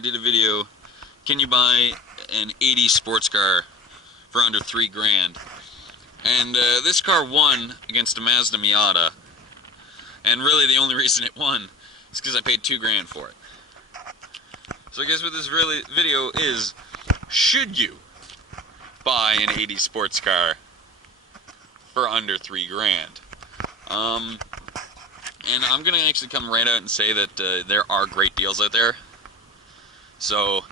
I did a video, can you buy an 80s sports car for under $3,000? And this car won against a Mazda Miata, and really the only reason it won is because I paid $2,000 for it. So I guess what this video is, should you buy an 80s sports car for under $3,000? And I'm gonna actually come right out and say that there are great deals out there. So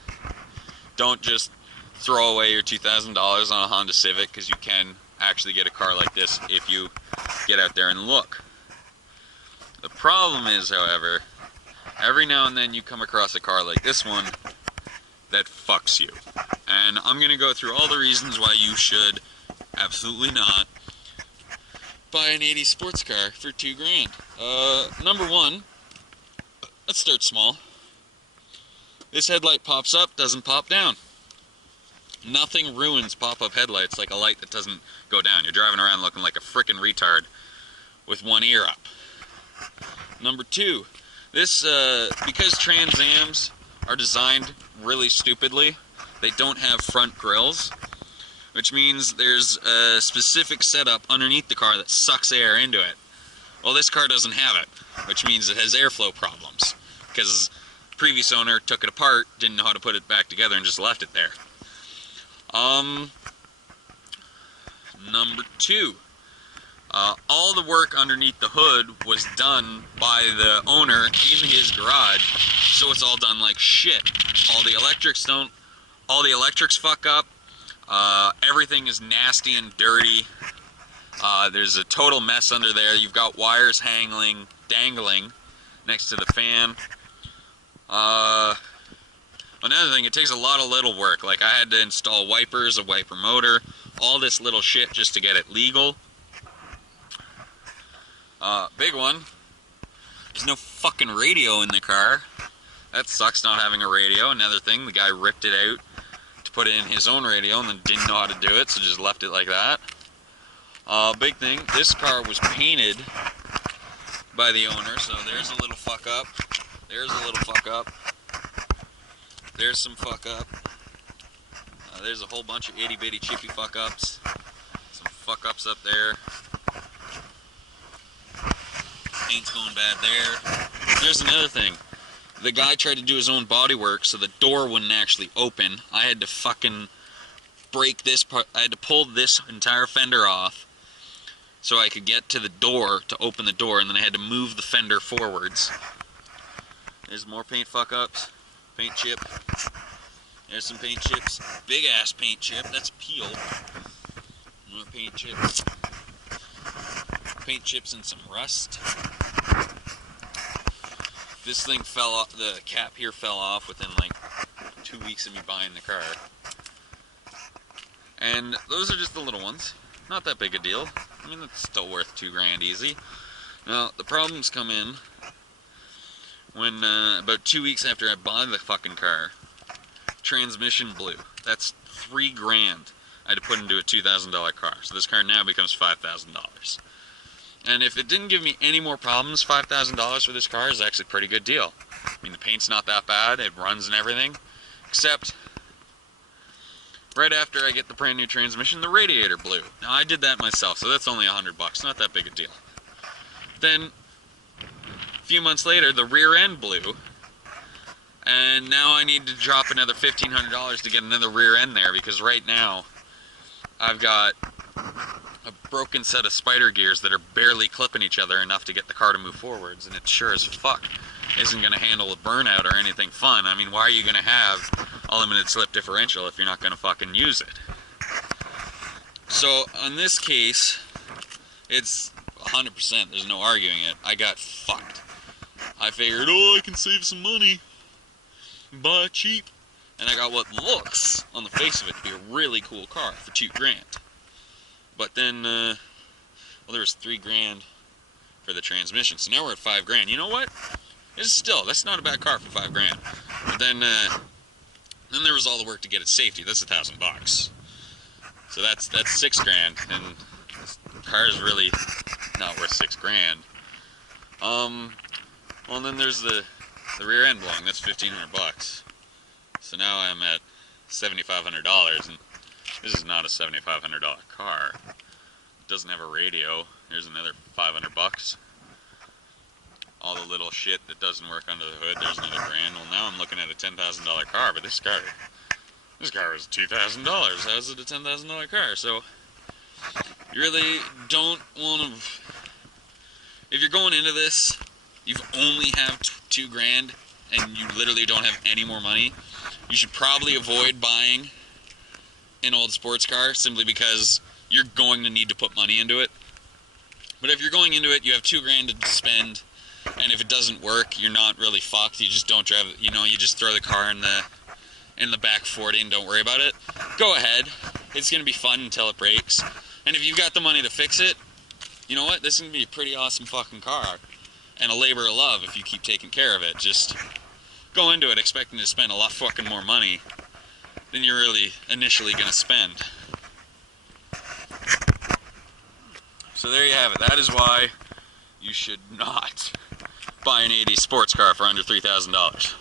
don't just throw away your $2,000 on a Honda Civic, because you can actually get a car like this if you get out there and look. The problem is, however, every now and then you come across a car like this one that fucks you. And I'm going to go through all the reasons why you should absolutely not buy an 80s sports car for $2,000. Number one, let's start small. This headlight pops up, doesn't pop down. Nothing ruins pop-up headlights like a light that doesn't go down. You're driving around looking like a frickin' retard with one ear up. Number two, this, because Trans Ams are designed really stupidly, they don't have front grills, which means there's a specific setup underneath the car that sucks air into it. Well, this car doesn't have it, which means it has airflow problems, because the previous owner took it apart, didn't know how to put it back together, and just left it there. Number two, all the work underneath the hood was done by the owner in his garage, so it's all done like shit. All the electrics fuck up, everything is nasty and dirty, there's a total mess under there. You've got wires dangling next to the fan. Another thing, it takes a lot of little work. Like, I had to install wipers, a wiper motor, all this little shit just to get it legal. Big one, there's no fucking radio in the car. That sucks, not having a radio. Another thing, the guy ripped it out to put in his own radio and then didn't know how to do it, so just left it like that. Big thing, this car was painted by the owner, so there's a little fuck up. There's a little fuck up. There's some fuck up. There's a whole bunch of itty bitty chippy fuck ups. Some fuck ups up there. Paint's going bad there. There's another thing. The guy tried to do his own body work so the door wouldn't actually open. I had to fucking break this part. I had to pull this entire fender off so I could get to the door to open the door, and then I had to move the fender forwards. There's more paint fuck ups. Paint chip. There's some paint chips. Big ass paint chip. That's peel. More paint chips. Paint chips and some rust. This thing fell off. The cap here fell off within like 2 weeks of me buying the car. And those are just the little ones. Not that big a deal. I mean, it's still worth $2,000 easy. Now, the problems come in when about 2 weeks after I bought the fucking car, transmission blew. That's $3,000 I had to put into a $2,000 car. So this car now becomes $5,000. And if it didn't give me any more problems, $5,000 for this car is actually a pretty good deal. I mean, the paint's not that bad, it runs and everything, except right after I get the brand new transmission, the radiator blew. Now, I did that myself, so that's only $100, not that big a deal. Then a few months later, the rear end blew, and now I need to drop another $1,500 to get another rear end there, because right now I've got a broken set of spider gears that are barely clipping each other enough to get the car to move forwards, and it sure as fuck isn't going to handle a burnout or anything fun. I mean, why are you going to have a limited slip differential if you're not going to fucking use it? So, in this case, it's 100%, there's no arguing it. I got fucked. I figured, oh, I can save some money, buy it cheap, and I got what looks, on the face of it, to be a really cool car for $2,000. But then, well, there was $3,000 for the transmission, so now we're at $5,000. You know what? That's not a bad car for $5,000. But then there was all the work to get its safety. That's $1,000. So that's $6,000, and this car is really not worth $6,000. Well, and then there's the rear end blowing. That's $1,500. So now I'm at $7,500, and this is not a $7,500 car. It doesn't have a radio. Here's another $500. All the little shit that doesn't work under the hood, there's another grand. Well, now I'm looking at a $10,000 car, but this car was $2,000. How is it a $10,000 car? So you really don't want to. If you're going into this, you only have $2,000 and you literally don't have any more money, you should probably avoid buying an old sports car simply because you're going to need to put money into it. But if you're going into it, you have $2,000 to spend, and if it doesn't work, you're not really fucked. You just don't drive it. You know, you just throw the car in the back 40 and don't worry about it. Go ahead. It's gonna be fun until it breaks. And if you've got the money to fix it, you know what? This is gonna be a pretty awesome fucking car, and a labor of love if you keep taking care of it. Just go into it expecting to spend a lot fucking more money than you're really initially gonna spend. So there you have it. That is why you should not buy an 80s sports car for under $3,000.